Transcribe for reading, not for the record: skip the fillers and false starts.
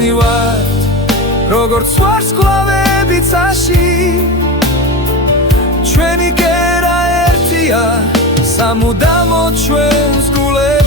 ბერძნი ვარ როგორც ვარსკვლავები ცაში ჩვენი კერა ერთია სამუდამოდ ჩვენს გულებს